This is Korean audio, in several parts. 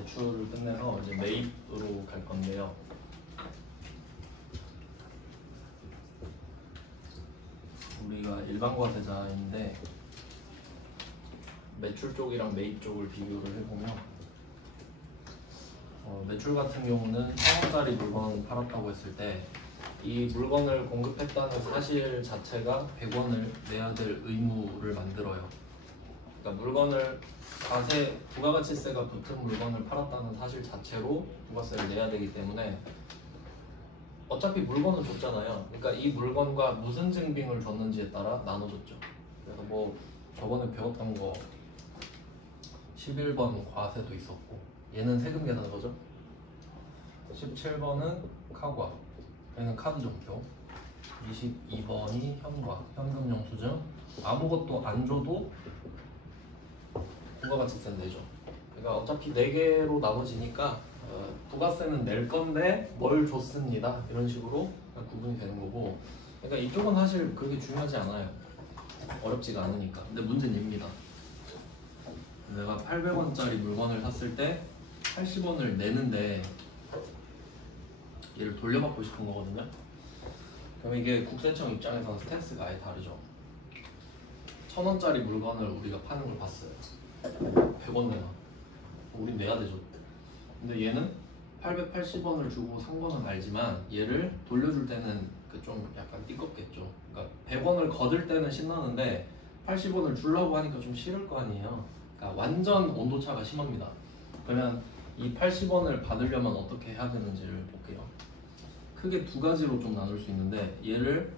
매출을 끝내서 이제 매입으로 갈 건데요. 우리가 일반 과세자인데 매출 쪽이랑 매입 쪽을 비교를 해보면 매출 같은 경우는 1,000원짜리 물건을 팔았다고 했을 때 이 물건을 공급했다는 사실 자체가 100원을 내야 될 의무를 만들어요. 그러니까 물건을 부가가치세가 붙은 물건을 팔았다는 사실 자체로 부가세를 내야 되기 때문에 어차피 물건은 줬잖아요. 그러니까 이 물건과 무슨 증빙을 줬는지에 따라 나눠줬죠. 그래서 뭐 저번에 배웠던 거 11번 과세도 있었고 얘는 세금 계산서죠. 17번은 카과, 얘는 카드 종표, 22번이 현과, 현금 영수증. 아무것도 안 줘도 부가가치세 내죠. 그러니까 어차피 4개로 나눠지니까 부가세는 낼 건데 뭘 줬습니다. 이런 식으로 구분이 되는 거고. 그러니까 이쪽은 사실 그렇게 중요하지 않아요. 어렵지가 않으니까. 근데 문제는 입니다. 내가 800원짜리 물건을 샀을 때 80원을 내는데 얘를 돌려받고 싶은 거거든요. 그럼 이게 국세청 입장에서는 스탠스가 아예 다르죠. 1,000원짜리 물건을 우리가 파는 걸 봤어요. 100원 내놔. 우린 내야 되죠. 근데 얘는 880원을 주고 산 거는 알지만 얘를 돌려줄 때는 좀 약간 띠껍겠죠. 그러니까 100원을 거둘 때는 신나는데 80원을 주려고 하니까 좀 싫을 거 아니에요. 그러니까 완전 온도차가 심합니다. 그러면 이 80원을 받으려면 어떻게 해야 되는지를 볼게요. 크게 두 가지로 좀 나눌 수 있는데 얘를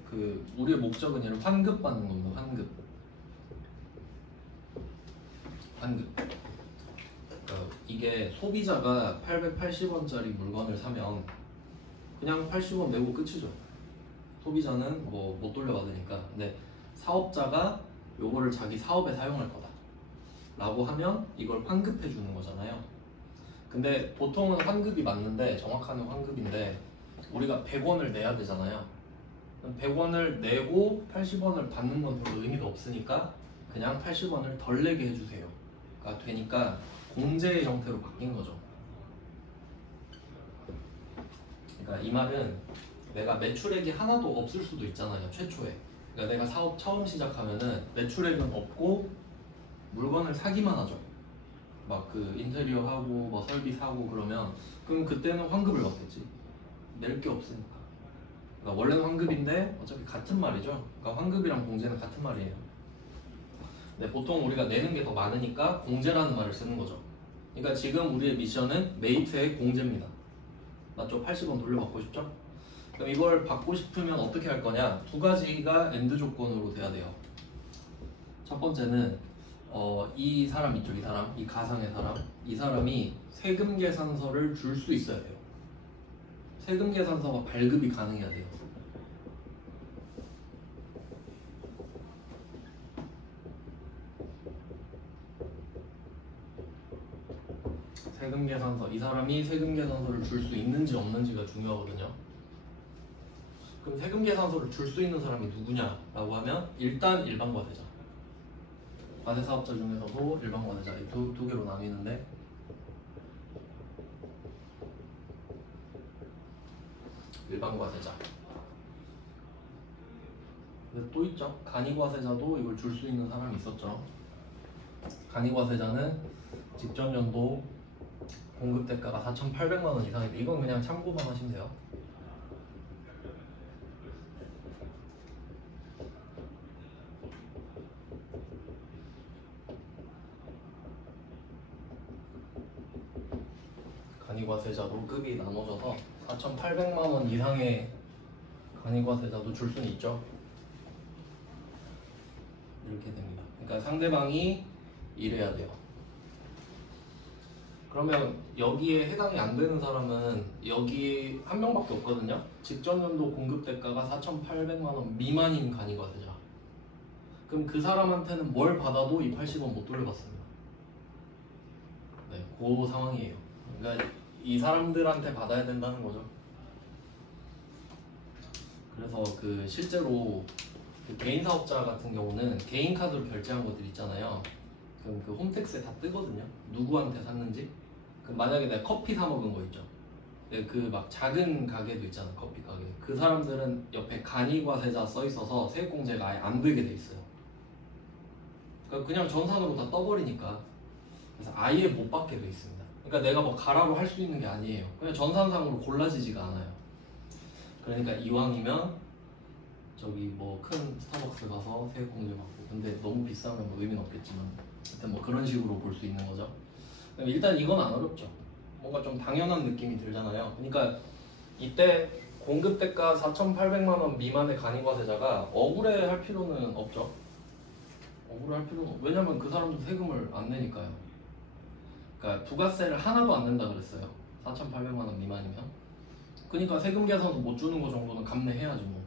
우리의 목적은 얘를 환급받는 겁니다. 환급. 그러니까 이게 소비자가 880원짜리 물건을 사면 그냥 80원 내고 끝이죠. 소비자는 뭐 못 돌려받으니까. 근데 사업자가 요거를 자기 사업에 사용할 거다 라고 하면 이걸 환급해 주는 거잖아요. 근데 보통은 환급이 맞는데, 정확한 환급인데 우리가 100원을 내야 되잖아요. 100원을 내고 80원을 받는 건 별로 의미가 없으니까 그냥 80원을 덜 내게 해주세요 가 되니까 공제의 형태로 바뀐 거죠. 그러니까 이 말은 내가 매출액이 하나도 없을 수도 있잖아요. 최초에. 그러니까 내가 사업 처음 시작하면은 매출액은 없고 물건을 사기만 하죠. 막 인테리어 하고 뭐 설비 사고 그러면 그럼 그때는 환급을 받겠지. 낼 게 없으니까. 그러니까 원래는 환급인데 어차피 같은 말이죠. 그러니까 환급이랑 공제는 같은 말이에요. 근데 보통 우리가 내는 게 더 많으니까 공제라는 말을 쓰는 거죠. 그러니까 지금 우리의 미션은 매입세의 공제입니다. 맞죠? 80원 돌려받고 싶죠? 그럼 이걸 받고 싶으면 어떻게 할 거냐? 두 가지가 엔드 조건으로 돼야 돼요. 첫 번째는 이 사람 있죠? 이 가상의 사람. 이 사람이 세금 계산서를 줄 수 있어야 돼요. 세금 계산서가 발급이 가능해야 돼요. 세금 계산서, 이 사람이 세금 계산서를 줄 수 있는지 없는지가 중요하거든요. 그럼 세금 계산서를 줄 수 있는 사람이 누구냐라고 하면 일단 일반 과세자. 과세 사업자 중에서도 일반 과세자 두 개로 나뉘는데 일반 과세자. 근데 또 있죠. 간이 과세자도 이걸 줄 수 있는 사람이 있었죠. 간이 과세자는 직전 연도 공급 대가가 4,800만 원 이상인데 이건 그냥 참고만 하시면 돼요. 간이과세자도 급이 나눠져서 4,800만 원 이상의 간이과세자도 줄 수는 있죠. 이렇게 됩니다. 그러니까 상대방이 이래야 돼요. 그러면 여기에 해당이 안 되는 사람은 여기 한 명밖에 없거든요. 직전 연도 공급 대가가 4,800만 원 미만인 간이과세자. 그럼 그 사람한테는 뭘 받아도 이 80원 못 돌려받습니다. 네, 그 상황이에요. 그러니까 이 사람들한테 받아야 된다는 거죠. 그래서 실제로 개인 사업자 같은 경우는 개인 카드로 결제한 것들 있잖아요. 그럼 홈택스에 다 뜨거든요. 누구한테 샀는지. 그 만약에 내가 커피 사 먹은 거 있죠. 그 막 작은 가게도 있잖아, 커피 가게. 그 사람들은 옆에 간이과세자 써 있어서 세액공제가 아예 안 되게 돼 있어요. 그러니까 그냥 전산으로 다 떠버리니까. 그래서 아예 못 받게 돼 있습니다. 그러니까 내가 뭐 가라로 할 수 있는 게 아니에요. 그냥 전산상으로 골라지지가 않아요. 그러니까 이왕이면 저기 뭐 큰 스타벅스 가서 세액공제 받고, 근데 너무 비싸면 뭐 의미는 없겠지만 하여튼 뭐 그런 식으로 볼 수 있는 거죠. 일단 이건 안 어렵죠. 뭔가 좀 당연한 느낌이 들잖아요. 그러니까 이때 공급대가 4,800만 원 미만의 간이과세자가 억울해할 필요는 없죠. 억울할 필요는 왜냐면 그 사람도 세금을 안 내니까요. 그러니까 부가세를 하나도 안 낸다 그랬어요. 4,800만 원 미만이면. 그러니까 세금 계산서 못 주는 거 정도는 감내해야지 뭐.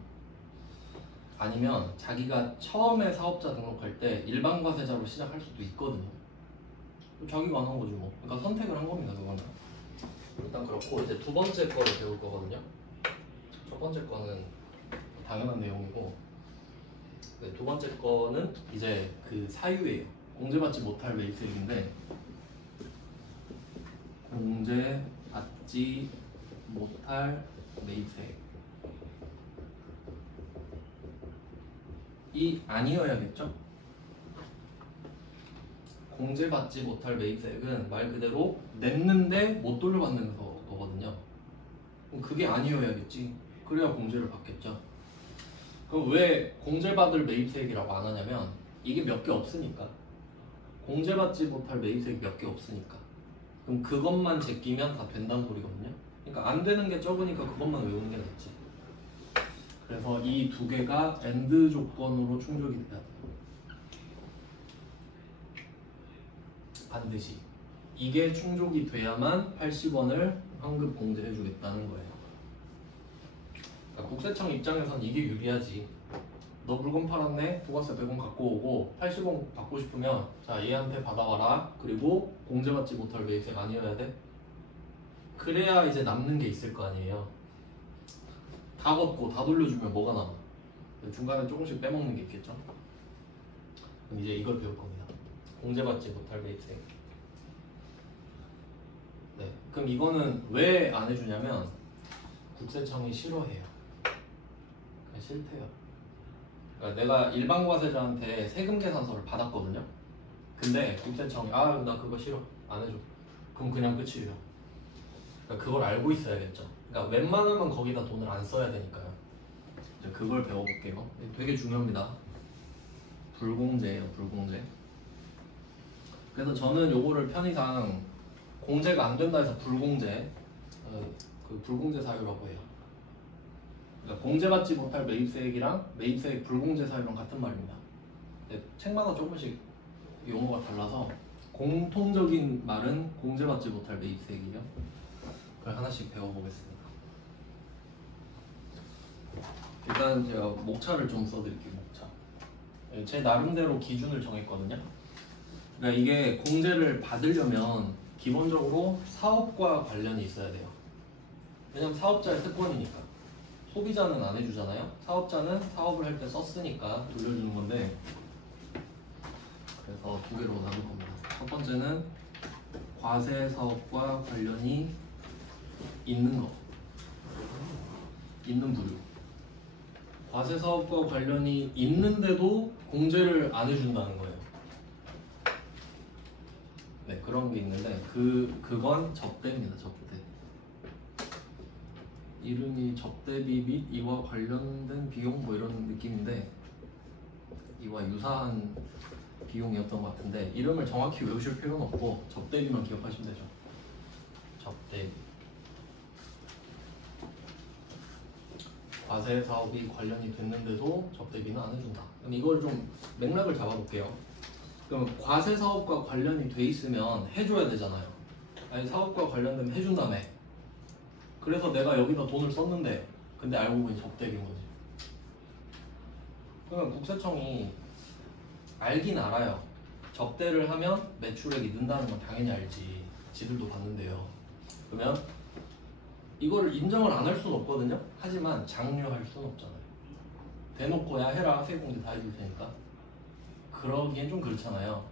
아니면 자기가 처음에 사업자 등록할 때 일반 과세자로 시작할 수도 있거든요. 자기가 안 한 거지 뭐. 그러니까 선택을 한 겁니다, 그거는. 일단 그렇고 이제 두 번째 거를 배울 거거든요. 첫 번째 거는 당연한 내용이고, 두 번째 거는 이제 그 사유예요. 공제받지 못할 매입세액인데, 공제받지 못할 매입세액이 아니어야겠죠? 공제받지 못할 매입세액은 말 그대로 냈는데 못 돌려받는 거거든요. 그럼 그게 아니어야겠지. 그래야 공제를 받겠죠. 그럼 왜 공제받을 매입세액이라고 안 하냐면 이게 몇 개 없으니까. 공제받지 못할 매입세액이 몇 개 없으니까. 그럼 그것만 제끼면 다 된다는 소리거든요. 그러니까 안 되는 게 적으니까 그것만 외우는 게 낫지. 그래서 이 두 개가 AND 조건으로 충족이 돼야 돼요. 반드시. 이게 충족이 돼야만 80원을 환급 공제해주겠다는 거예요. 그러니까 국세청 입장에선 이게 유리하지. 너 물건 팔았네? 부가세 100원 갖고 오고 80원 받고 싶으면 자 얘한테 받아와라. 그리고 공제받지 못할 매입세액 아니어야 돼? 그래야 이제 남는 게 있을 거 아니에요. 다 걷고 다 돌려주면 뭐가 남아? 중간에 조금씩 빼먹는 게 있겠죠? 그럼 이제 이걸 배울 겁니다. 공제받지 못할 매입세액. 네, 그럼 이거는 왜 안 해주냐면 국세청이 싫어해요. 그냥 싫대요. 그러니까 내가 일반 과세자한테 세금 계산서를 받았거든요. 근데 국세청이 나 그거 싫어, 안 해줘. 그럼 그냥 끝이에요. 그러니까 그걸 알고 있어야겠죠. 그러니까 웬만하면 거기다 돈을 안 써야 되니까요. 이제 그걸 배워볼게요. 되게 중요합니다. 불공제예요, 불공제. 그래서 저는 요거를 편의상 공제가 안 된다 해서 불공제, 그 불공제 사유라고 해요. 그러니까 공제받지 못할 매입세액이랑 매입세액 불공제 사유랑 같은 말입니다. 책마다 조금씩 용어가 달라서 공통적인 말은 공제받지 못할 매입세액이에요. 그걸 하나씩 배워보겠습니다. 일단 제가 목차를 좀 써드릴게요. 목차. 제 나름대로 기준을 정했거든요. 그러니까 이게 공제를 받으려면 기본적으로 사업과 관련이 있어야 돼요. 왜냐면 사업자의 특권이니까. 소비자는 안 해주잖아요. 사업자는 사업을 할 때 썼으니까 돌려주는 건데, 그래서 두 개로 나눌 겁니다. 첫 번째는 과세 사업과 관련이 있는 거, 있는 부류. 과세 사업과 관련이 있는데도 공제를 안 해준다는 거예요. 네, 그런 게 있는데 그건 접대입니다. 접대. 이름이 접대비 및 이와 관련된 비용 뭐 이런 느낌인데 이와 유사한 비용이었던 것 같은데 이름을 정확히 외우실 필요는 없고 접대비만 기억하시면 되죠. 접대비. 과세 사업이 관련이 됐는데도 접대비는 안 해준다. 그럼 이걸 좀 맥락을 잡아볼게요. 그럼 과세 사업과 관련이 돼 있으면 해줘야 되잖아요. 아니 사업과 관련되면 해준다며. 그래서 내가 여기다 돈을 썼는데 근데 알고 보니 접대비인 거지. 그러면 국세청이 알긴 알아요. 접대를 하면 매출액이 는다는 건 당연히 알지. 지들도 봤는데요. 그러면 이거를 인정을 안 할 수는 없거든요. 하지만 장려할 수는 없잖아요. 대놓고 야 해라, 세금공제 다 해줄 테니까. 그러기엔 좀 그렇잖아요.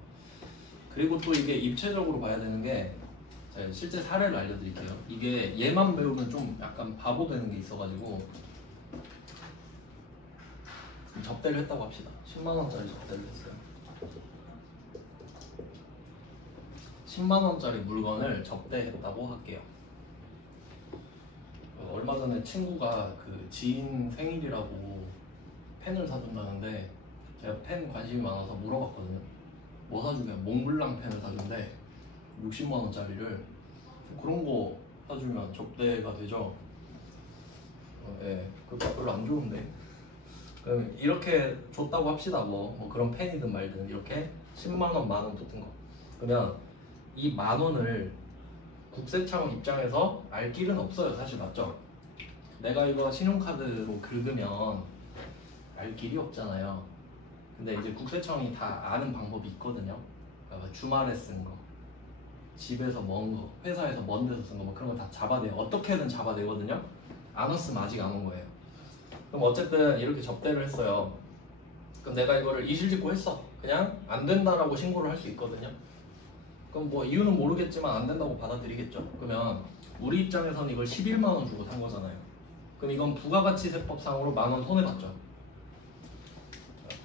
그리고 또 이게 입체적으로 봐야 되는 게 제가 실제 사례를 알려드릴게요. 이게 얘만 배우면 좀 약간 바보 되는 게 있어가지고 접대를 했다고 합시다. 10만 원짜리 접대를 했어요. 10만 원짜리 물건을 접대했다고 할게요. 얼마 전에 친구가 그 지인 생일이라고 펜을 사준다는데 제가 펜 관심이 많아서 물어봤거든요. 뭐 사주냐? 몽블랑 펜을 사준대. 60만 원짜리를. 그런 거 사주면 접대가 되죠. 예, 그거 별로 안 좋은데. 그럼 이렇게 줬다고 합시다. 뭐 그런 펜이든 말든 이렇게 10만 원, 만 원 붙은 거. 그러면 이 만 원을 국세청 입장에서 알 길은 없어요. 사실 맞죠? 내가 이거 신용카드로 긁으면 알 길이 없잖아요. 근데 이제 국세청이 다 아는 방법이 있거든요. 그러니까 주말에 쓴 거, 집에서 먼 거, 회사에서 먼 데서 쓴 거, 뭐 그런 거 다 잡아내요. 어떻게든 잡아내거든요. 안 왔으면 아직 안 온 거예요. 그럼 어쨌든 이렇게 접대를 했어요. 그럼 내가 이거를 이실직고 했어. 그냥 안 된다라고 신고를 할 수 있거든요. 그럼 뭐 이유는 모르겠지만 안 된다고 받아들이겠죠. 그러면 우리 입장에서는 이걸 11만 원 주고 산 거잖아요. 그럼 이건 부가가치세법상으로 만 원 손해봤죠.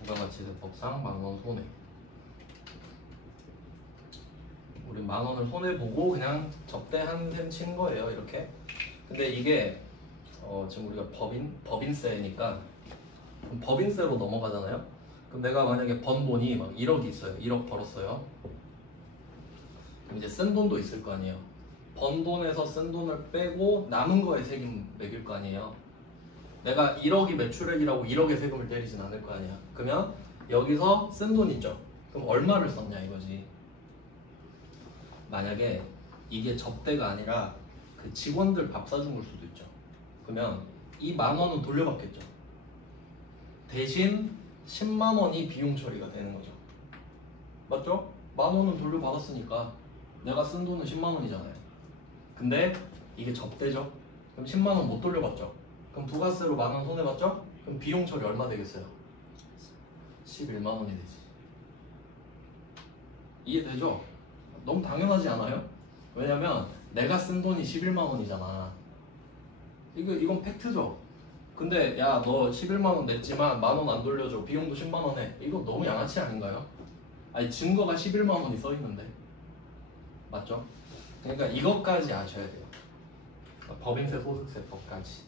부가가치세법상 만 원 손해. 우리 만 원을 손해보고 그냥 접대한 셈 친 거예요. 이렇게. 근데 이게 지금 우리가 법인세니까 법인세로 넘어가잖아요. 그럼 내가 만약에 번 돈이 막 1억이 있어요. 1억 벌었어요. 그럼 이제 쓴 돈도 있을 거 아니에요. 번 돈에서 쓴 돈을 빼고 남은 거에 세금 매길 거 아니에요. 내가 1억이 매출액이라고 1억의 세금을 때리진 않을 거 아니야. 그러면 여기서 쓴 돈 있죠. 그럼 얼마를 썼냐 이거지. 만약에 이게 접대가 아니라 그 직원들 밥 사준 걸 수도 있죠. 그러면 이 만 원은 돌려받겠죠. 대신 10만 원이 비용 처리가 되는 거죠. 맞죠? 만 원은 돌려받았으니까 내가 쓴 돈은 10만 원이잖아요. 근데 이게 접대죠. 그럼 10만 원 못 돌려받죠. 그럼 부가세로 만 원 손해봤죠? 그럼 비용 처리 얼마 되겠어요? 11만 원이 되지. 이해되죠? 너무 당연하지 않아요? 왜냐면 내가 쓴 돈이 11만 원이잖아. 이건 팩트죠. 근데 야 너 11만 원 냈지만 만 원 안 돌려줘. 비용도 10만 원 해. 이거 너무 양아치 아닌가요? 아니 증거가 11만 원이 써 있는데. 맞죠? 그러니까 이것까지 아셔야 돼요. 법인세, 소득세법까지.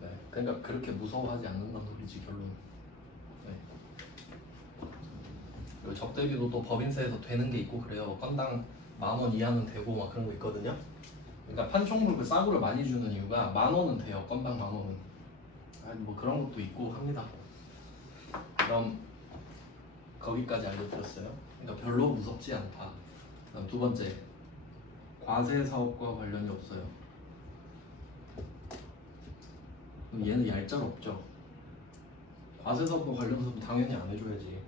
네, 그러니까 그렇게 무서워하지 않는다는 소리지 결론. 네. 그리고 접대비도 또 법인세에서 되는 게 있고 그래요. 건당 만 원 이하는 되고 막 그런 거 있거든요. 그러니까 판촉물 그 싸구려 많이 주는 이유가 만 원은 돼요. 건당 만 원은. 아니 뭐 그런 것도 있고 합니다. 그럼 거기까지 알려드렸어요. 그러니까 별로 무섭지 않다. 그다음 두 번째, 과세 사업과 관련이 없어요. 그럼 얘는 얄짤없죠. 과세 사업과 관련해서 당연히 안 해줘야지.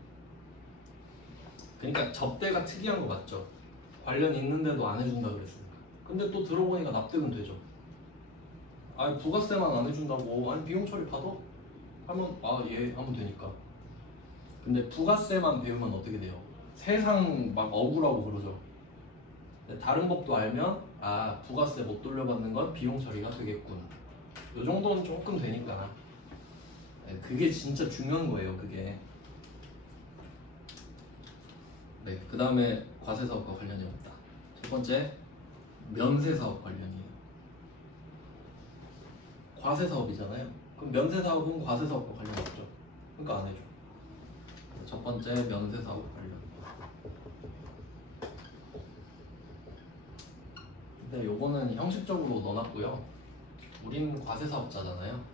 그러니까 접대가 특이한 거 맞죠? 관련 있는데도 안 해준다 그랬으니까. 근데 또 들어보니까 납득은 되죠. 아니 부가세만 안 해준다고 아니 비용 처리 받아? 하면 예 하면 되니까. 근데 부가세만 배우면 어떻게 돼요? 세상 막 억울하고 그러죠. 근데 다른 법도 알면 부가세 못 돌려받는 건 비용 처리가 되겠군. 요 정도는 조금 되니까. 그게 진짜 중요한 거예요. 그게. 네, 그 다음에 과세 사업과 관련이 없다. 첫 번째, 면세 사업 관련이에요. 과세 사업이잖아요. 그럼 면세 사업은 과세 사업과 관련이 없죠. 그러니까 안 해줘. 첫 번째, 면세 사업 관련. 근데 요거는 형식적으로 넣어놨고요. 우린 과세 사업자잖아요.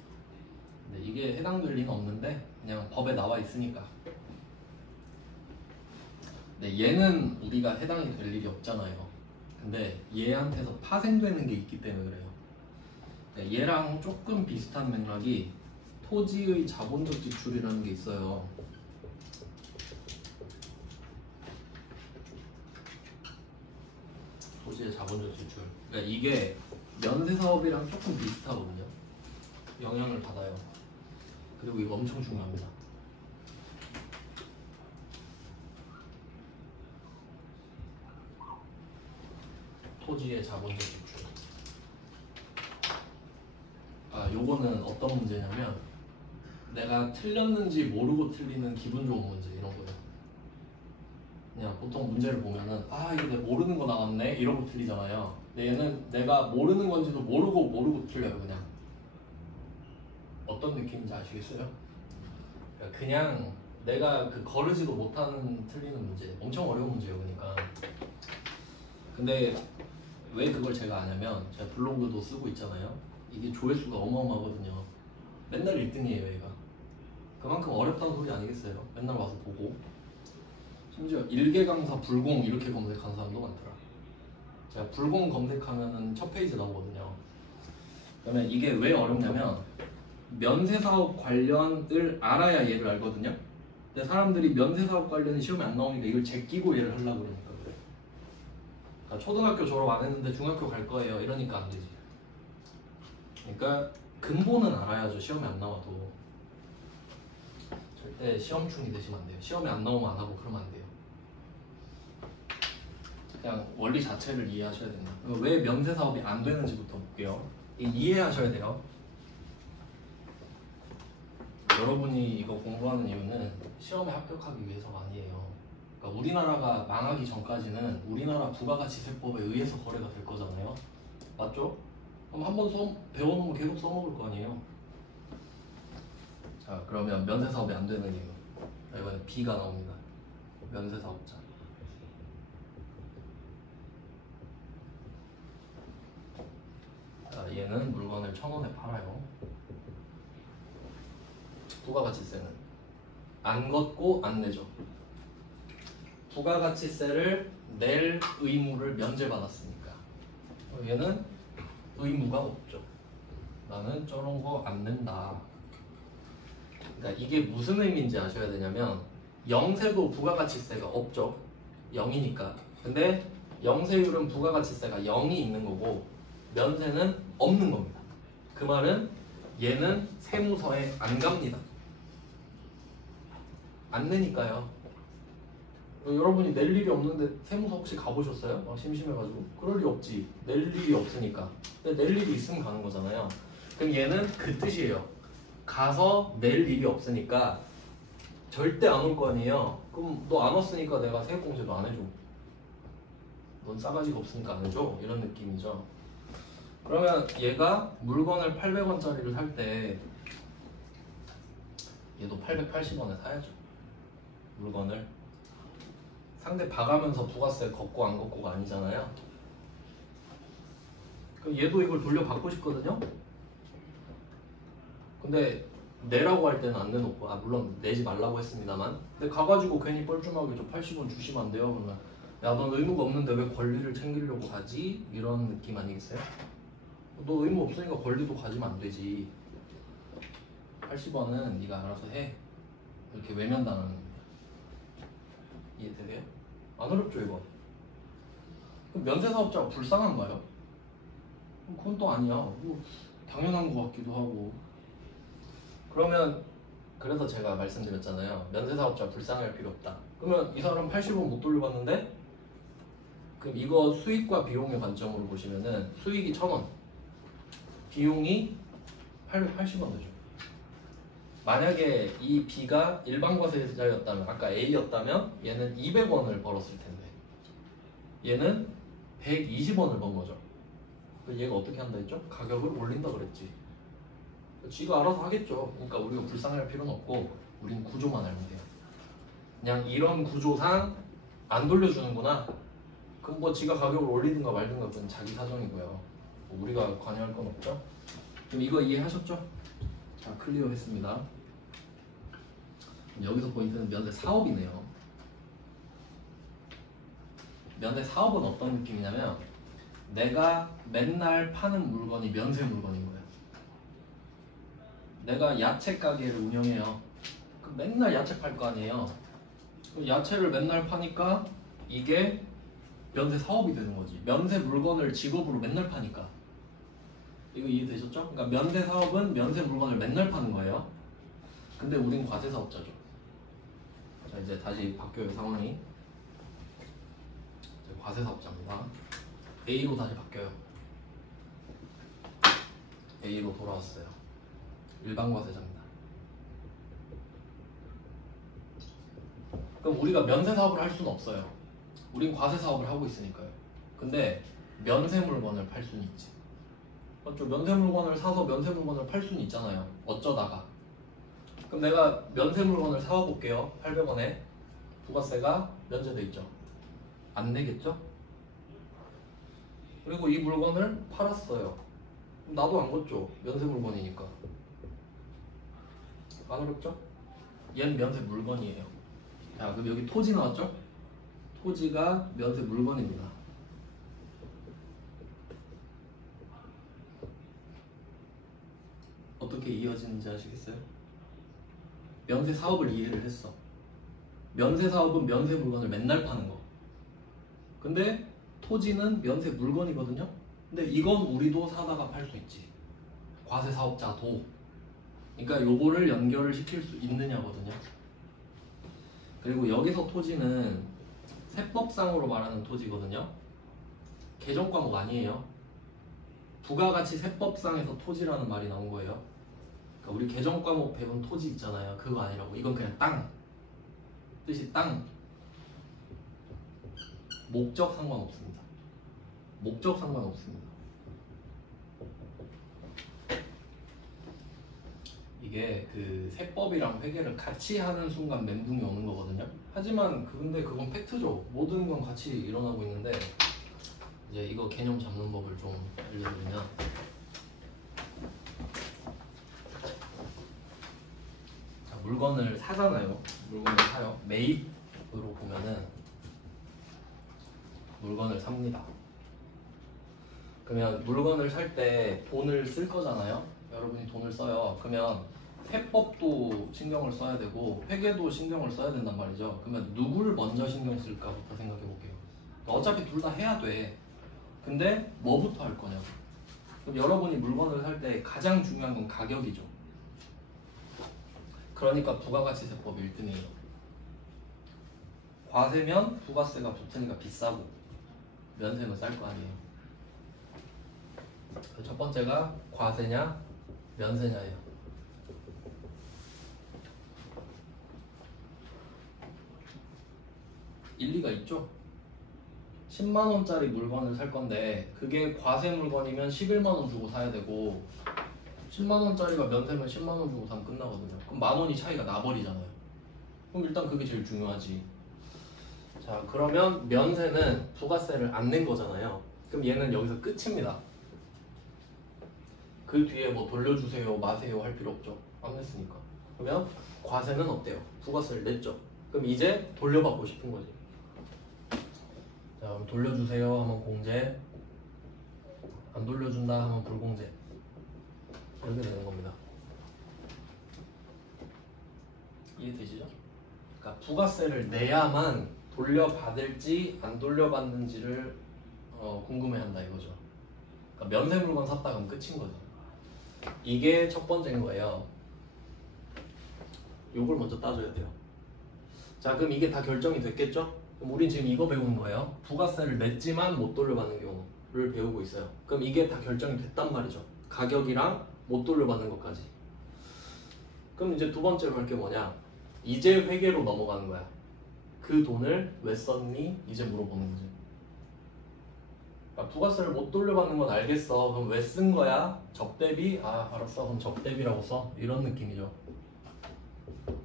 근데 이게 해당될 리는 없는데 그냥 법에 나와 있으니까. 근데 얘는 우리가 해당이 될 일이 없잖아요. 근데 얘한테서 파생되는 게 있기 때문에 그래요. 얘랑 조금 비슷한 맥락이 토지의 자본적 지출이라는 게 있어요. 토지의 자본적 지출. 그러니까 이게 면세 사업이랑 조금 비슷하거든요. 영향을 받아요. 그리고 이거 엄청 중요합니다. 토지의 자본적 지출. 요거는 어떤 문제냐면 내가 틀렸는지 모르고 틀리는 기분 좋은 문제 이런 거예요. 그냥 보통 문제를 보면은 이거 내가 모르는 거 나왔네 이러고 틀리잖아요. 근데 얘는 내가 모르는 건지도 모르고 틀려요. 그냥 어떤 느낌인지 아시겠어요? 그냥 내가 거르지도 못하는 틀리는 문제, 엄청 어려운 문제예요. 그러니까 근데 왜 그걸 제가 아냐면 제가 블로그도 쓰고 있잖아요. 이게 조회수가 어마어마하거든요. 맨날 1등이에요 얘가. 그만큼 어렵다는 소리 아니겠어요? 맨날 와서 보고 심지어 일개 강사 불공 이렇게 검색하는 사람도 많더라. 제가 불공 검색하면은 첫 페이지 나오거든요. 그러면 이게 왜 어렵냐면 면세사업 관련을 알아야 얘를 알거든요. 근데 사람들이 면세사업 관련이 시험에 안 나오니까 이걸 제끼고 얘를 하려고 그러니까 그래. 그러니까 초등학교 졸업 안 했는데 중학교 갈 거예요 이러니까 안 되지. 그러니까 근본은 알아야죠. 시험에 안 나와도. 절대 시험충이 되시면 안 돼요. 시험에 안 나오면 안 하고 그러면 안 돼요. 그냥 원리 자체를 이해하셔야 된다. 왜 면세사업이 안 되는지부터 볼게요. 이해하셔야 돼요. 여러분이 이거 공부하는 이유는 시험에 합격하기 위해서가 아니에요. 그러니까 우리나라가 망하기 전까지는 우리나라 부가가치세법에 의해서 거래가 될 거잖아요. 맞죠? 그럼 한번 배워놓으면 계속 써먹을 거 아니에요. 자, 그러면 면세사업이 안 되는 이유. 이번에 B가 나옵니다. 면세사업자. 자, 얘는 물건을 1,000원에 팔아요. 부가가치세는 안 걷고 안 내죠. 부가가치세를 낼 의무를 면제받았으니까 얘는 의무가 없죠. 나는 저런 거 안 낸다. 그러니까 이게 무슨 의미인지 아셔야 되냐면 영세도 부가가치세가 없죠. 0이니까. 근데 영세율은 부가가치세가 0이 있는 거고 면세는 없는 겁니다. 그 말은 얘는 세무서에 안 갑니다. 안 내니까요. 여러분이 낼 일이 없는데 세무서 혹시 가보셨어요? 심심해가지고. 그럴 리 없지. 낼 일이 없으니까. 근데 낼 일이 있으면 가는 거잖아요. 그럼 얘는 그 뜻이에요. 가서 낼 일이 없으니까 절대 안 올 거 아니에요. 그럼 너 안 왔으니까 내가 세액공제도 안 해줘. 넌 싸가지가 없으니까 안 해줘. 이런 느낌이죠. 그러면 얘가 물건을 800원짜리를 살 때 얘도 880원에 사야죠. 물건을. 상대 봐가면서 부가세 걷고 안 걷고가 아니잖아요. 그럼 얘도 이걸 돌려받고 싶거든요. 근데 내라고 할 때는 안 내놓고, 물론 내지 말라고 했습니다만, 근데 가가지고 괜히 뻘쭘하게 저 80원 주시면 안 돼요? 그러면 야, 넌 의무가 없는데 왜 권리를 챙기려고 하지? 이런 느낌 아니겠어요? 너 의무 없으니까 권리도 가지면 안 되지. 80원은 네가 알아서 해. 이렇게 외면당하는 겁니다. 이해되세요? 안 어렵죠 이거? 그럼 면세사업자가 불쌍한가요? 그건 또 아니야. 뭐 당연한 것 같기도 하고. 그러면 그래서 제가 말씀드렸잖아요. 면세사업자 불쌍할 필요 없다. 그러면 이 사람 80원 못 돌려받는데? 그럼 이거 수익과 비용의 관점으로 보시면은 수익이 1,000원, 비용이 880원 되죠. 만약에 이 B가 일반과세자였다면, 아까 A였다면 얘는 200원을 벌었을 텐데 얘는 120원을 번 거죠. 얘가 어떻게 한다 했죠? 가격을 올린다 그랬지. 지가 알아서 하겠죠. 그러니까 우리가 불쌍할 필요는 없고 우린 구조만 알면 돼요. 그냥 이런 구조상 안 돌려주는구나. 그럼 뭐 지가 가격을 올리든가 말든가 그건 자기 사정이고요. 우리가 관여할 건 없죠. 그럼 이거 이해하셨죠? 자, 클리어 했습니다. 여기서 포인트는 면세 사업이네요. 면세 사업은 어떤 느낌이냐면 내가 맨날 파는 물건이 면세 물건인 거예요. 내가 야채 가게를 운영해요. 그럼 맨날 야채 팔 거 아니에요. 그럼 야채를 맨날 파니까 이게 면세 사업이 되는 거지. 면세 물건을 직업으로 맨날 파니까. 이거 이해되셨죠? 그러니까 면세 사업은 면세 물건을 맨날 파는 거예요. 근데 우린 과세 사업자죠. 자, 이제 다시 바뀌어요 상황이. 과세 사업자입니다. A로 다시 바뀌어요. A로 돌아왔어요. 일반 과세자입니다. 그럼 우리가 면세 사업을 할 수는 없어요. 우린 과세 사업을 하고 있으니까요. 근데 면세 물건을 팔 수는 있지. 맞죠? 면세 물건을 사서 면세 물건을 팔 수는 있잖아요. 어쩌다가. 그럼 내가 면세 물건을 사와볼게요. 800원에. 부가세가 면제돼 있죠. 안 내겠죠? 그리고 이 물건을 팔았어요. 나도 안 걷죠. 면세 물건이니까. 안 어렵죠? 얘는 면세 물건이에요. 자, 그럼 여기 토지 나왔죠? 토지가 면세 물건입니다. 어떻게 이어지는지 아시겠어요? 면세 사업을 이해를 했어. 면세 사업은 면세 물건을 맨날 파는 거. 근데 토지는 면세 물건이거든요. 근데 이건 우리도 사다가 팔 수 있지. 과세 사업자도. 그러니까 요거를 연결을 시킬 수 있느냐거든요. 그리고 여기서 토지는 세법상으로 말하는 토지거든요. 개정 과목 아니에요. 부가가치 세법상에서 토지라는 말이 나온 거예요. 그러니까 우리 개정 과목 배운 토지 있잖아요. 그거 아니라고. 이건 그냥 땅. 뜻이 땅. 목적 상관없습니다. 목적 상관없습니다. 이게 그 세법이랑 회계를 같이 하는 순간 멘붕이 오는 거거든요. 하지만 근데 그건 팩트죠. 모든 건 같이 일어나고 있는데 이제 이거 개념 잡는 법을 좀 알려드리면 자, 물건을 사잖아요. 물건을 사요. 매입으로 보면은 물건을 삽니다. 그러면 물건을 살 때 돈을 쓸 거잖아요. 여러분이 돈을 써요. 그러면 세법도 신경을 써야 되고 회계도 신경을 써야 된단 말이죠. 그러면 누구를 먼저 신경 쓸까부터 생각해 볼게요. 어차피 둘 다 해야 돼. 근데 뭐부터 할 거냐고. 그럼 여러분이 물건을 살 때 가장 중요한 건 가격이죠. 그러니까 부가가치세법 1등이에요. 과세면 부가세가 붙으니까 비싸고 면세는 쌀 거 아니에요. 첫 번째가 과세냐 면세냐예요. 일리가 있죠? 10만원짜리 물건을 살 건데 그게 과세 물건이면 11만원 주고 사야 되고 10만원짜리가 면세면 10만원 주고 사면 끝나거든요. 그럼 만원이 차이가 나버리잖아요. 그럼 일단 그게 제일 중요하지. 자, 그러면 면세는 부가세를 안 낸 거잖아요. 그럼 얘는 여기서 끝입니다. 그 뒤에 뭐 돌려주세요 마세요 할 필요 없죠. 안 냈으니까. 그러면 과세는 어때요? 부가세를 냈죠. 그럼 이제 돌려받고 싶은 거지. 자, 그럼 돌려주세요 하면 공제, 안 돌려준다 하면 불공제. 이렇게 되는 겁니다. 이해되시죠? 그러니까 부가세를 내야만 돌려받을지 안 돌려받는지를 궁금해한다 이거죠. 그러니까 면세 물건 샀다 그럼 끝인 거지. 이게 첫 번째인 거예요. 요걸 먼저 따져야 돼요. 자, 그럼 이게 다 결정이 됐겠죠? 그럼 우린 지금 이거 배우는 거예요. 부가세를 냈지만 못 돌려받는 경우를 배우고 있어요. 그럼 이게 다 결정이 됐단 말이죠. 가격이랑 못 돌려받는 것까지. 그럼 이제 두 번째로 할 게 뭐냐? 이제 회계로 넘어가는 거야. 그 돈을 왜 썼니? 이제 물어보는 거지. 그러니까 부가세를 못 돌려받는 건 알겠어. 그럼 왜 쓴 거야? 적대비? 아, 알았어. 그럼 적대비라고 써. 이런 느낌이죠.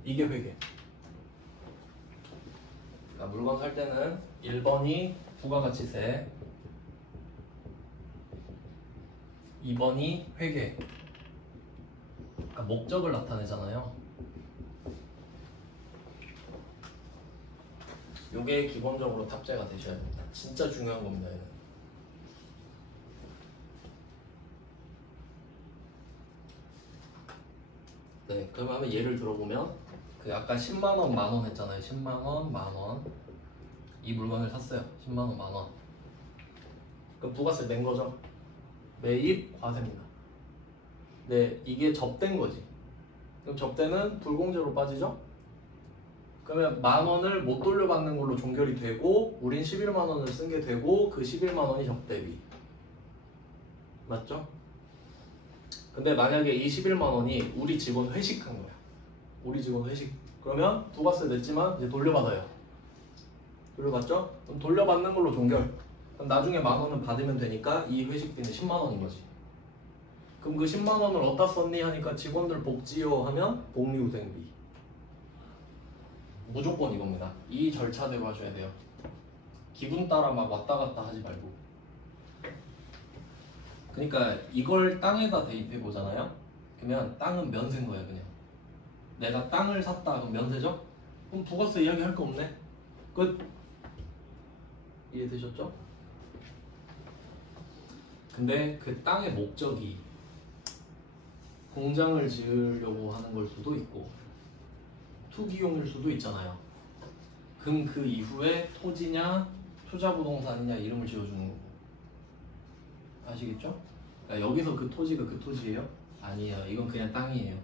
이게 회계. 그러니까 물건 살 때는 1번이 부가가치세, 2번이 회계. 그러니까 목적을 나타내잖아요. 요게 기본적으로 탑재가 되셔야 됩니다. 진짜 중요한 겁니다. 얘는. 네, 그럼 한번 예를 들어보면 그 아까 10만원 만원 했잖아요. 10만원 만원 이 물건을 샀어요. 10만원 만원. 그럼 부가세 낸 거죠. 매입 과세입니다. 네, 이게 접대인 거지. 그럼 접대는 불공제로 빠지죠. 그러면 10,000원을 못 돌려받는 걸로 종결이 되고 우린 11만 원을 쓴 게 되고 그 11만 원이 적대비. 맞죠? 근데 만약에 이 11만 원이 우리 직원 회식한 거야. 우리 직원 회식. 그러면 부가세 냈지만 이제 돌려받아요. 돌려받죠? 그럼 돌려받는 걸로 종결. 그럼 나중에 10,000원은 받으면 되니까 이 회식비는 10만 원인 거지. 그럼 그 10만 원을 어디다 썼니? 하니까 직원들 복지요 하면 복리후생비. 무조건 이겁니다. 이 절차대로 하셔야 돼요. 기분 따라 막 왔다 갔다 하지 말고. 그러니까 이걸 땅에다 대입해 보잖아요. 그러면 땅은 면세인 거예요, 그냥. 내가 땅을 샀다 그럼 면세죠? 그럼 부가세 이야기 할 거 없네. 끝. 이해되셨죠? 근데 그 땅의 목적이 공장을 지으려고 하는 걸 수도 있고 투기용일 수도 있잖아요. 그럼 그 이후에 토지냐 투자부동산이냐 이름을 지어주는 거고. 아시겠죠? 그러니까 여기서 그 토지가 그 토지예요? 아니에요. 이건 그냥 땅이에요.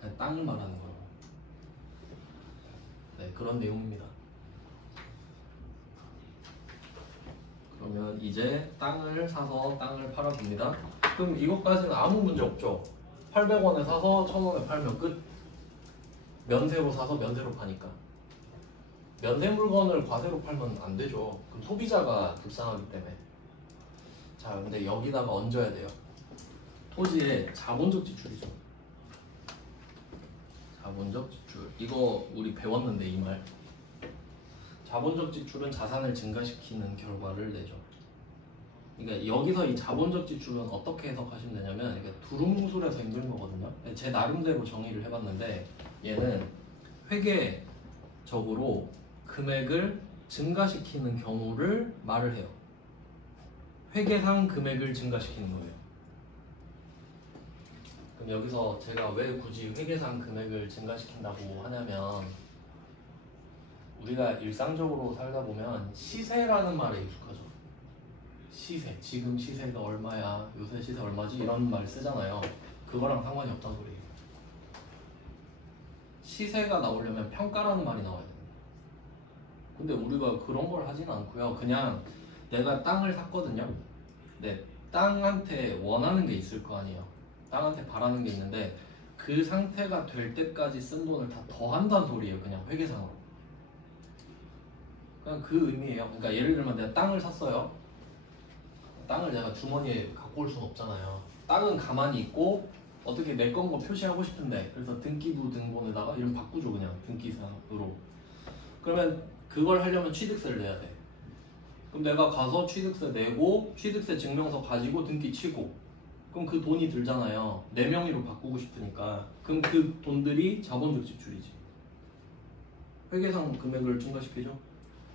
그냥 땅을 말하는 거라고. 네, 그런 내용입니다. 그러면 이제 땅을 사서 땅을 팔아봅니다. 그럼 이것까지는 아무 문제 없죠? 800원에 사서 1,000원에 팔면 끝. 면세로 사서 면세로 파니까. 면세 물건을 과세로 팔면 안 되죠. 그럼 소비자가 불쌍하기 때문에. 자, 근데 여기다가 얹어야 돼요. 토지의 자본적 지출이죠. 자본적 지출. 이거 우리 배웠는데 이 말. 자본적 지출은 자산을 증가시키는 결과를 내죠. 그러니까 여기서 이 자본적 지출은 어떻게 해석하시면 되냐면 이게 두루뭉술해서 힘든 거거든요. 제 나름대로 정의를 해봤는데 얘는 회계적으로 금액을 증가시키는 경우를 말을 해요. 회계상 금액을 증가시키는 거예요. 그럼 여기서 제가 왜 굳이 회계상 금액을 증가시킨다고 하냐면 우리가 일상적으로 살다 보면 시세라는 말에 익숙하죠. 시세, 지금 시세가 얼마야, 요새 시세 얼마지 이런 말 쓰잖아요. 그거랑 상관이 없다는 소리예요. 시세가 나오려면 평가라는 말이 나와야 돼요. 근데 우리가 그런 걸 하진 않고요. 그냥 내가 땅을 샀거든요. 네, 땅한테 원하는 게 있을 거 아니에요. 땅한테 바라는 게 있는데 그 상태가 될 때까지 쓴 돈을 다 더한다는 소리예요. 그냥 회계상으로. 그냥 그 의미예요. 그러니까 예를 들면 내가 땅을 샀어요. 땅을 내가 주머니에 갖고 올 수는 없잖아요. 땅은 가만히 있고 어떻게 내 건 거 표시하고 싶은데 그래서 등기부 등본에다가 이름 바꾸죠. 그냥 등기상으로. 그러면 그걸 하려면 취득세를 내야 돼. 그럼 내가 가서 취득세 내고 취득세 증명서 가지고 등기 치고 그럼 그 돈이 들잖아요. 내 명의로 바꾸고 싶으니까. 그럼 그 돈들이 자본적 지출이지. 회계상 금액을 증가시키죠.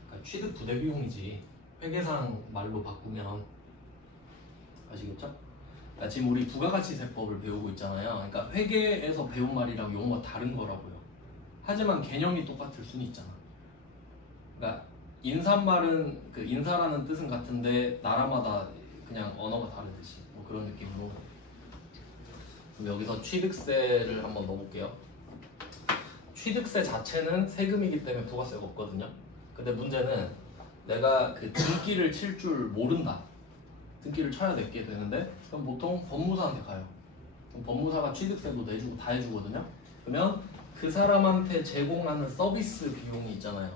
그러니까 취득 부대 비용이지. 회계상 말로 바꾸면. 아시겠죠? 그러니까 지금 우리 부가가치세법을 배우고 있잖아요. 그러니까 회계에서 배운 말이랑 용어가 다른 거라고요. 하지만 개념이 똑같을 수는 있잖아. 그러니까 인사말은 그 인사라는 뜻은 같은데 나라마다 그냥 언어가 다르듯이 뭐 그런 느낌으로. 그럼 여기서 취득세를 한번 넣어볼게요. 취득세 자체는 세금이기 때문에 부가세가 없거든요. 근데 문제는 내가 그 등기를 칠 줄 모른다. 등기를 쳐야 되게 되는데 그럼 보통 법무사한테 가요. 그럼 법무사가 취득세도 내주고 다 해주거든요. 그러면 그 사람한테 제공하는 서비스 비용이 있잖아요.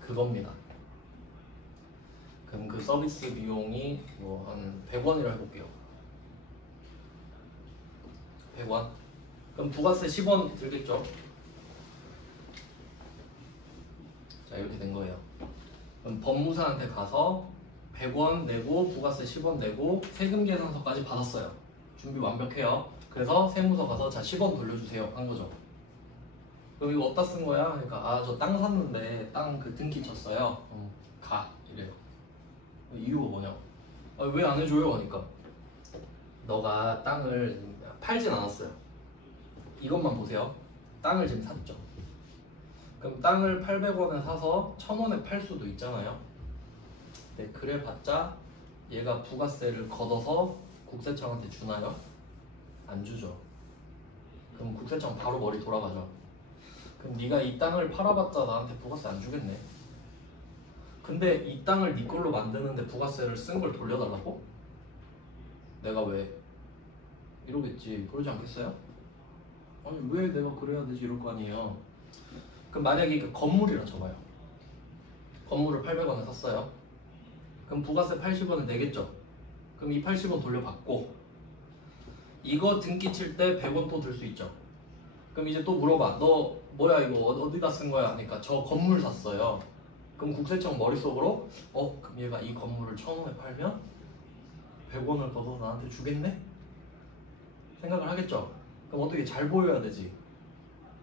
그겁니다. 그럼 그 서비스 비용이 뭐 한 100원이라 해볼게요. 100원. 그럼 부가세 10원 들겠죠? 자, 이렇게 된 거예요. 그럼 법무사한테 가서 100원 내고 부가세 10원 내고 세금 계산서까지 받았어요. 준비 완벽해요. 그래서 세무서 가서 자 10원 돌려주세요 한 거죠. 그럼 이거 어디다 쓴 거야? 그러니까 아 저 땅 샀는데 땅 그 등기 쳤어요. 가 이래요. 이유가 뭐냐? 아, 왜 안 해줘요? 하니까 너가 땅을 팔진 않았어요. 이것만 보세요. 땅을 지금 샀죠. 그럼 땅을 800원에 사서 1000원에 팔 수도 있잖아요. 네, 그래 봤자 얘가 부가세를 걷어서 국세청한테 주나요? 안 주죠. 그럼 국세청 바로 머리 돌아가죠. 그럼 네가 이 땅을 팔아봤자 나한테 부가세 안 주겠네. 근데 이 땅을 네 걸로 만드는데 부가세를 쓴 걸 돌려달라고? 내가 왜? 이러겠지. 그러지 않겠어요? 아니 왜 내가 그래야 되지 이럴 거 아니에요. 그럼 만약에 그 건물이라 쳐봐요. 건물을 800원에 샀어요. 그럼 부가세 80원을 내겠죠. 그럼 이 80원 돌려받고 이거 등기 칠 때 100원 또 들 수 있죠. 그럼 이제 또 물어봐. 너 뭐야 이거 어디다 쓴 거야? 하니까 저 건물 샀어요. 그럼 국세청 머릿속으로 그럼 얘가 이 건물을 1,000원에 팔면 100원을 걷어서 나한테 주겠네? 생각을 하겠죠. 그럼 어떻게 잘 보여야 되지?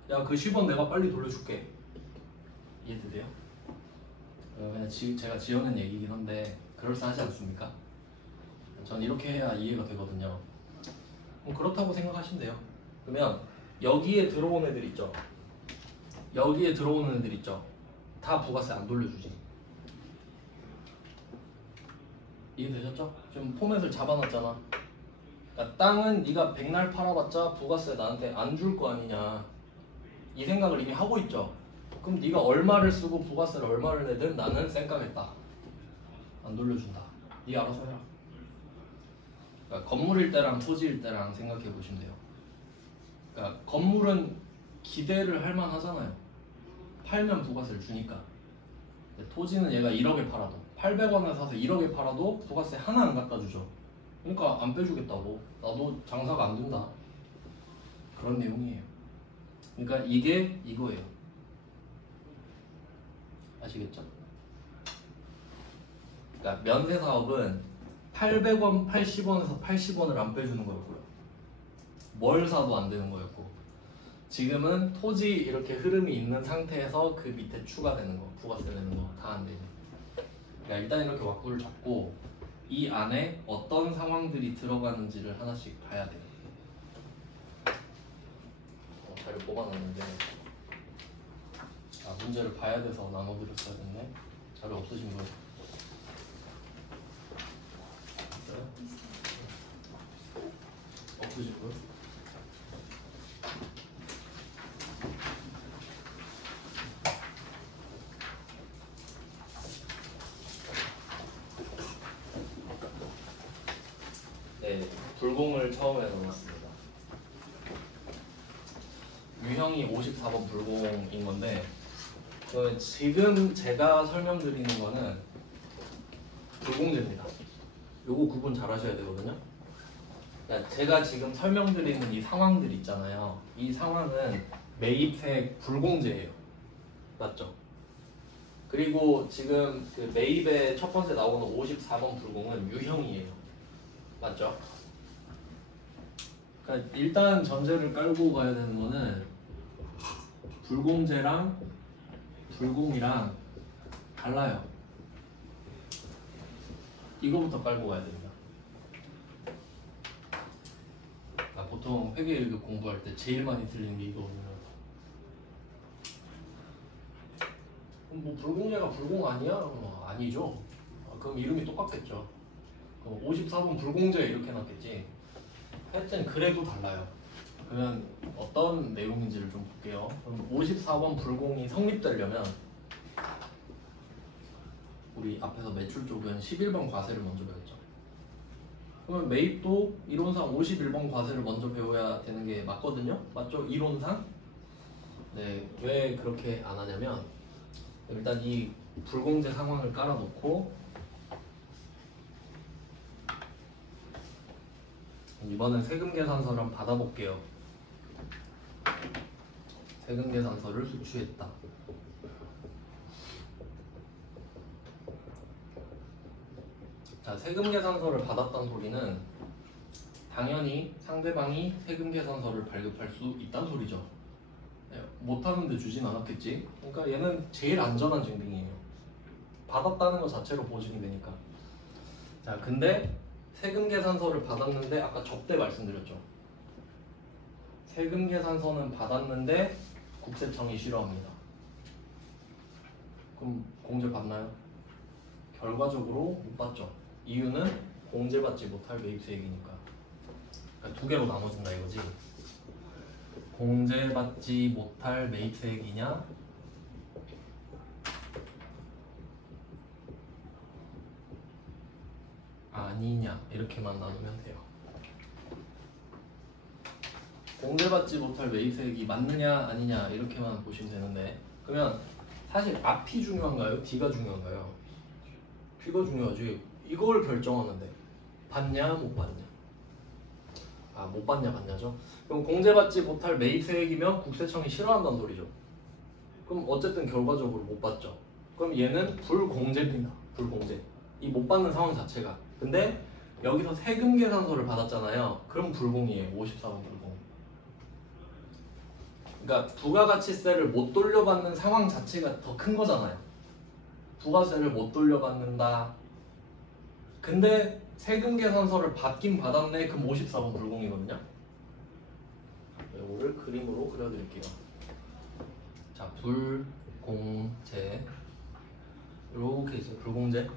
야 그 10원 내가 빨리 돌려줄게. 이해되세요? 그냥 제가 지어낸 얘기긴 한데 그럴싸하지 않습니까? 전 이렇게 해야 이해가 되거든요. 그렇다고 생각하시면 돼요. 그러면 여기에 들어온 애들 있죠? 여기에 들어오는 애들 있죠? 다 부가세 안 돌려주지. 이해되셨죠? 지금 포맷을 잡아놨잖아. 그러니까 땅은 네가 백날 팔아봤자 부가세 나한테 안 줄 거 아니냐 이 생각을 이미 하고 있죠. 그럼 네가 얼마를 쓰고 부가세를 얼마를 내든 나는 쌩까겠다. 안 돌려준다. 네 알아서 해라. 그러니까 건물일 때랑 토지일 때랑 생각해 보시면 돼요. 그러니까 건물은 기대를 할 만하잖아요. 팔면 부가세를 주니까. 토지는 얘가 1억에 팔아도 800원에 사서 1억에 팔아도 부가세 하나 안 갖다 주죠. 그러니까 안 빼주겠다고. 나도 장사가 안 된다. 그런 내용이에요. 그러니까 이게 이거예요. 아시겠죠? 그러니까 면세 사업은 800원, 80원에서 80원을 안 빼주는 거였고요. 뭘 사도 안 되는 거였고, 지금은 토지 이렇게 흐름이 있는 상태에서 그 밑에 추가되는 거, 부가세 내는 거 다 안 되죠. 그러니까 일단 이렇게 왁구를 잡고 이 안에 어떤 상황들이 들어가는지를 하나씩 봐야 돼요. 자료 뽑아놨는데 문제를 봐야 돼서 나눠드렸어야 됐네. 자료 없으신 분 있어요? 없으신 분? 네, 불공을 처음에 넣어놨습니다. 유형이 54번 불공인 건데 지금 제가 설명드리는 거는 불공제입니다. 요거 구분 잘 하셔야 되거든요. 그러니까 제가 지금 설명드리는 이 상황들 있잖아요. 이 상황은 매입세 불공제예요. 맞죠? 그리고 지금 그 매입의 첫 번째 나오는 54번 불공은 유형이에요. 맞죠? 그러니까 일단 전제를 깔고 가야 되는 거는 불공제랑 불공이랑 달라요. 이거부터 깔고 가야 됩니다. 보통 회계일교 공부할 때 제일 많이 틀리는 게 이거거든요. 뭐 불공제가 불공 아니야? 아니죠. 그럼 이름이 똑같겠죠. 그럼 54번 불공제 이렇게 해놨겠지. 하여튼 그래도 달라요. 그러면 어떤 내용인지를 좀 볼게요. 그럼 54번 불공이 성립되려면 우리 앞에서 매출 쪽은 11번 과세를 먼저 배웠죠. 그러면 매입도 이론상 51번 과세를 먼저 배워야 되는 게 맞거든요. 맞죠? 이론상. 네, 왜 그렇게 안 하냐면 일단 이 불공제 상황을 깔아놓고 이번엔 세금계산서를 한번 받아볼게요. 세금계산서를 수취했다. 자, 세금계산서를 받았다는 소리는 당연히 상대방이 세금계산서를 발급할 수 있다는 소리죠. 네, 못하는데 주진 않았겠지. 그러니까 얘는 제일 안전한 증빙이에요. 받았다는 것 자체로 보증이 되니까. 자, 근데 세금계산서를 받았는데 아까 접대 말씀드렸죠. 세금계산서는 받았는데 국세청이 싫어합니다. 그럼 공제 받나요? 결과적으로 못 받죠. 이유는 공제받지 못할 매입수익이니까. 그러니까 두 개로 나눠진다 이거지. 공제받지 못할 매입세액이냐 아니냐 이렇게만 나누면 돼요. 공제받지 못할 매입세액이 맞느냐 아니냐 이렇게만 보시면 되는데, 그러면 사실 앞이 중요한가요? 뒤가 중요한가요? 뒤가 중요하지. 이걸 결정하는데 받냐 못 받냐. 못 받냐 받냐죠. 그럼 공제받지 못할 매입세액이면 국세청이 싫어한다는 소리죠. 그럼 어쨌든 결과적으로 못 받죠. 그럼 얘는 불공제입니다. 불공제. 이 못 받는 상황 자체가. 근데 여기서 세금 계산서를 받았잖아요. 그럼 불공이에요. 54번 불공. 그러니까 부가가치세를 못 돌려받는 상황 자체가 더 큰 거잖아요. 부가세를 못 돌려받는다. 근데 세금 계산서를 받긴 받았네. 그럼 54번 불공이거든요. 이거를 그림으로 그려드릴게요. 자, 불공제 이렇게 있어요. 불공제.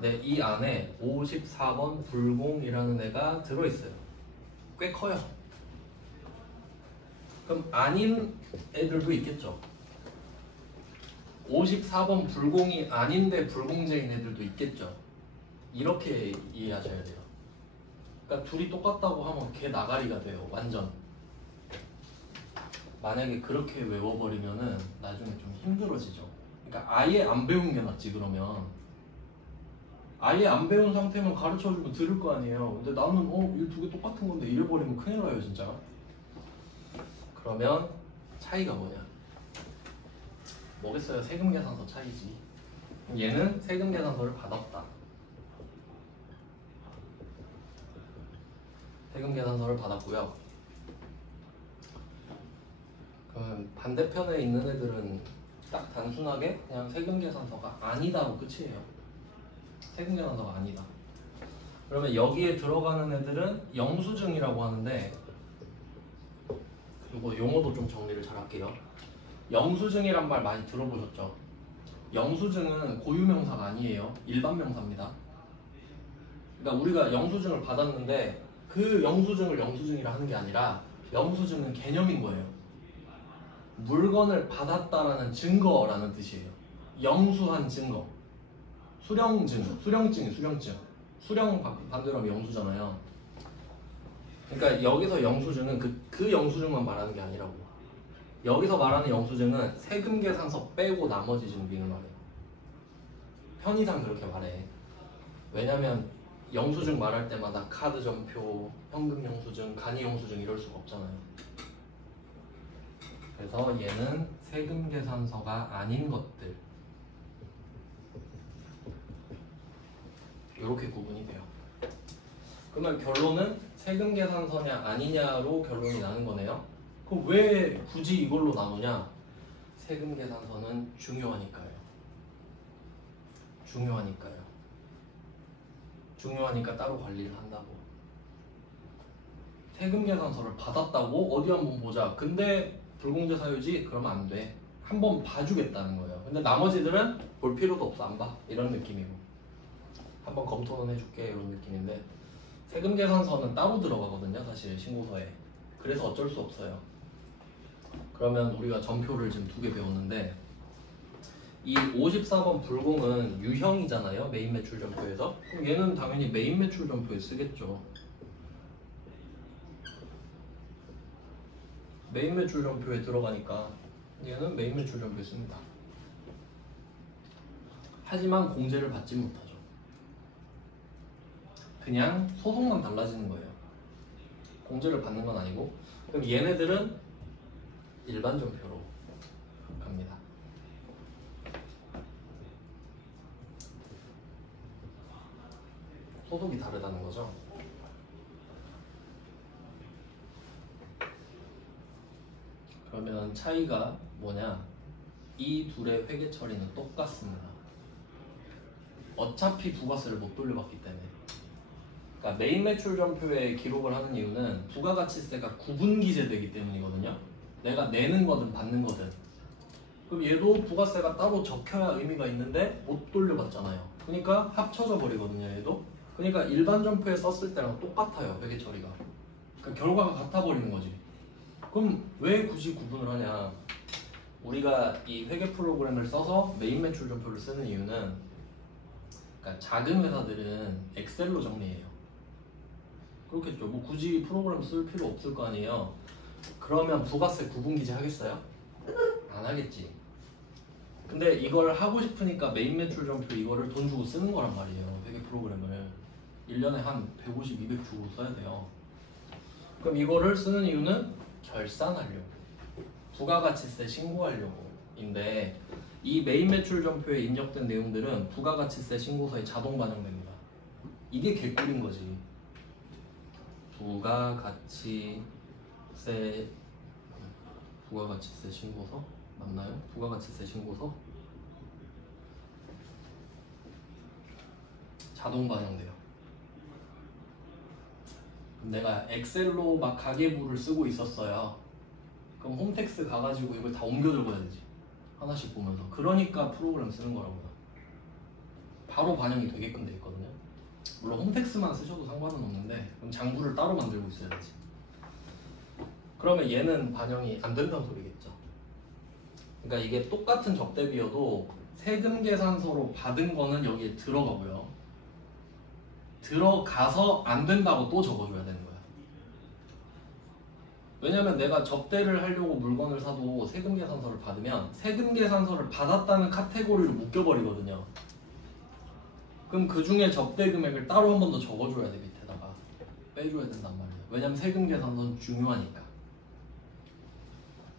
네, 이 안에 54번 불공이라는 애가 들어있어요. 꽤 커요. 그럼 아닌 애들도 있겠죠. 54번 불공이 아닌데 불공제인 애들도 있겠죠. 이렇게 이해하셔야 돼요. 그러니까 둘이 똑같다고 하면 개 나가리가 돼요. 완전. 만약에 그렇게 외워버리면은 나중에 좀 힘들어지죠. 그러니까 아예 안 배운 게 낫지. 그러면 아예 안 배운 상태면 가르쳐주고 들을 거 아니에요. 근데 나는 이 두 개 똑같은 건데 이래버리면 큰일 나요 진짜. 그러면 차이가 뭐냐? 뭐겠어요? 세금 계산서 차이지. 얘는 세금 계산서를 받았다. 세금 계산서를 받았고요. 그럼 반대편에 있는 애들은 딱 단순하게 그냥 세금 계산서가 아니다고 끝이에요. 세금 계산서가 아니다. 그러면 여기에 들어가는 애들은 영수증이라고 하는데, 그리고 용어도 좀 정리를 잘 할게요. 영수증이란 말 많이 들어보셨죠? 영수증은 고유명사가 아니에요. 일반 명사입니다. 그러니까 우리가 영수증을 받았는데 그 영수증을 영수증이라 하는 게 아니라 영수증은 개념인 거예요. 물건을 받았다라는 증거라는 뜻이에요. 영수한 증거. 수령증, 수령증이 수령증. 수령 반대로 하면 영수잖아요. 그러니까 여기서 영수증은 그 영수증만 말하는 게 아니라고. 여기서 말하는 영수증은 세금 계산서 빼고 나머지 증빙을 말해요. 편의상 그렇게 말해. 왜냐면 영수증 말할 때마다 카드 전표, 현금 영수증, 간이 영수증 이럴 수가 없잖아요. 그래서 얘는 세금 계산서가 아닌 것들, 이렇게 구분이 돼요. 그러면 결론은 세금 계산서냐 아니냐로 결론이 나는 거네요. 그럼 왜 굳이 이걸로 나누냐? 세금 계산서는 중요하니까요. 중요하니까 따로 관리를 한다고. 세금 계산서를 받았다고? 어디 한번 보자. 근데 불공제 사유지? 그러면 안 돼. 한번 봐주겠다는 거예요. 근데 나머지들은 볼 필요도 없어. 안 봐. 이런 느낌이고. 한번 검토는 해줄게. 이런 느낌인데, 세금 계산서는 따로 들어가거든요. 사실 신고서에. 그래서 어쩔 수 없어요. 그러면 우리가 전표를 지금 2개 배웠는데, 이 54번 불공은 유형이잖아요. 메인 매출 전표에서. 그럼 얘는 당연히 메인 매출 전표에 쓰겠죠. 메인 매출 전표에 들어가니까 얘는 메인 매출 전표에 씁니다. 하지만 공제를 받지 못하죠. 그냥 소속만 달라지는 거예요. 공제를 받는 건 아니고. 그럼 얘네들은 일반 전표로 갑니다. 소속이 다르다는 거죠. 그러면 차이가 뭐냐? 이 둘의 회계 처리는 똑같습니다. 어차피 부가세를 못 돌려받기 때문에. 그러니까 메인 매출 전표에 기록을 하는 이유는 부가가치세가 구분 기재되기 때문이거든요. 내가 내는 거든 받는 거든. 그럼 얘도 부가세가 따로 적혀야 의미가 있는데 못 돌려받잖아요. 그러니까 합쳐져 버리거든요. 얘도. 그러니까 일반 전표에 썼을 때랑 똑같아요. 회계 처리가. 그러니까 결과가 같아 버리는 거지. 그럼 왜 굳이 구분을 하냐? 우리가 이 회계 프로그램을 써서 메인 매출 전표를 쓰는 이유는, 그러니까 작은 회사들은 엑셀로 정리해요. 그렇겠죠. 뭐 굳이 프로그램 쓸 필요 없을 거 아니에요. 그러면 부가세 구분기재 하겠어요? 안 하겠지. 근데 이걸 하고 싶으니까 메인 매출 전표 이거를 돈 주고 쓰는 거란 말이에요. 회계 프로그램을 1년에 한 150, 200 주고 써야 돼요. 그럼 이거를 쓰는 이유는 결산하려고, 부가가치세 신고하려고인데, 이 메인 매출 전표에 입력된 내용들은 부가가치세 신고서에 자동 반영됩니다. 이게 개꿀인 거지. 부가가치세 신고서 맞나요? 부가가치세 신고서 자동 반영돼요. 내가 엑셀로 막 가계부를 쓰고 있었어요. 그럼 홈택스 가가지고 이걸 다 옮겨 들고 해야 되지. 하나씩 보면서. 그러니까 프로그램 쓰는 거라고요. 바로 반영이 되게끔 돼 있거든요. 물론 홈택스만 쓰셔도 상관은 없는데, 그럼 장부를 따로 만들고 있어야지. 그러면 얘는 반영이 안 된다는 소리겠죠. 그러니까 이게 똑같은 적대비여도 세금 계산서로 받은 거는 여기에 들어가고요. 들어가서 안 된다고 또 적어줘야 되는 거야. 왜냐면 내가 접대를 하려고 물건을 사도 세금 계산서를 받으면 세금 계산서를 받았다는 카테고리로 묶여버리거든요. 그럼 그 중에 접대 금액을 따로 한 번 더 적어줘야 돼. 밑에다가 빼줘야 된단 말이에요. 왜냐면 세금 계산서는 중요하니까.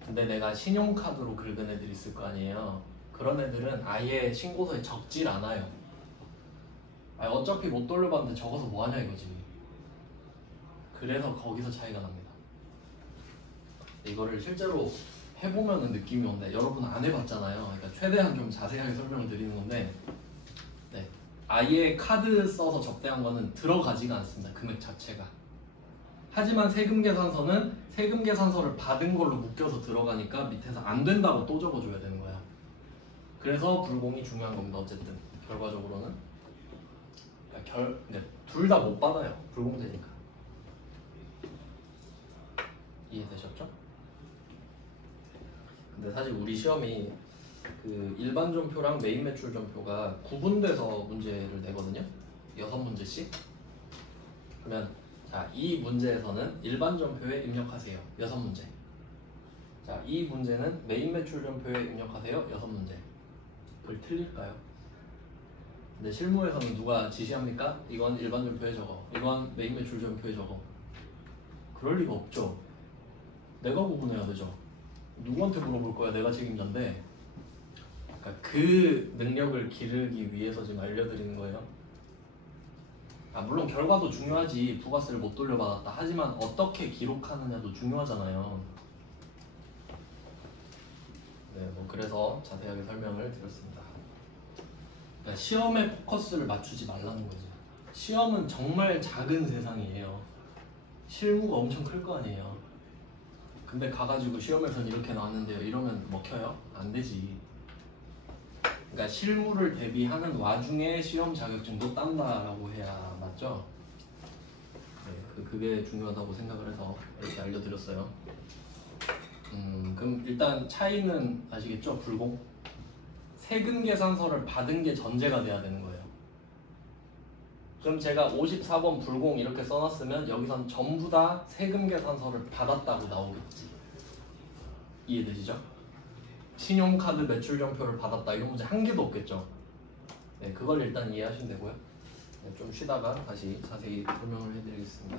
근데 내가 신용카드로 긁은 애들이 있을 거 아니에요. 그런 애들은 아예 신고서에 적질 않아요. 어차피 못 돌려받는데 적어서 뭐하냐 이거지. 그래서 거기서 차이가 납니다. 이거를 실제로 해보면 느낌이 온데, 여러분 안 해봤잖아요. 그러니까 최대한 좀 자세하게 설명을 드리는 건데, 네, 아예 카드 써서 접대한 거는 들어가지가 않습니다. 금액 자체가. 하지만 세금 계산서는 세금 계산서를 받은 걸로 묶여서 들어가니까 밑에서 안 된다고 또 적어줘야 되는 거야. 그래서 불공이 중요한 겁니다. 어쨌든 결과적으로는 둘 다 못 받아요. 불공제니까. 이해되셨죠? 근데 사실 우리 시험이 그 일반 전표랑 메인 매출 전표가 구분돼서 문제를 내거든요. 6문제씩. 그러면 자, 이 문제에서는 일반 전표에 입력하세요. 6문제. 자, 이 문제는 메인 매출 전표에 입력하세요. 6문제. 그걸 틀릴까요? 근데 실무에서는 누가 지시합니까? 이건 일반 전표에 적어. 이건 메인 매출 전표에 적어. 그럴 리가 없죠. 내가 구분해야 되죠. 누구한테 물어볼 거야? 내가 책임자인데. 그러니까 그 능력을 기르기 위해서 지금 알려드리는 거예요. 물론 결과도 중요하지. 부가세를 못 돌려받았다. 하지만 어떻게 기록하느냐도 중요하잖아요. 네, 뭐 그래서 자세하게 설명을 드렸습니다. 그러니까 시험에 포커스를 맞추지 말라는 거지. 시험은 정말 작은 세상이에요. 실무가 엄청 클 거 아니에요. 근데 가가지고 시험에서는 이렇게 나왔는데요. 이러면 먹혀요? 안 되지. 그러니까 실무를 대비하는 와중에 시험 자격증도 딴다라고 해야 맞죠? 네, 그게 중요하다고 생각을 해서 이렇게 알려드렸어요. 그럼 일단 차이는 아시겠죠? 불공. 세금 계산서를 받은 게 전제가 돼야 되는 거예요. 그럼 제가 54번 불공 이렇게 써놨으면 여기선 전부 다 세금 계산서를 받았다고 나오겠지. 이해되시죠? 신용카드 매출전표를 받았다 이런 문제 한 개도 없겠죠. 네, 그걸 일단 이해하시면 되고요. 네, 좀 쉬다가 다시 자세히 설명을 해드리겠습니다.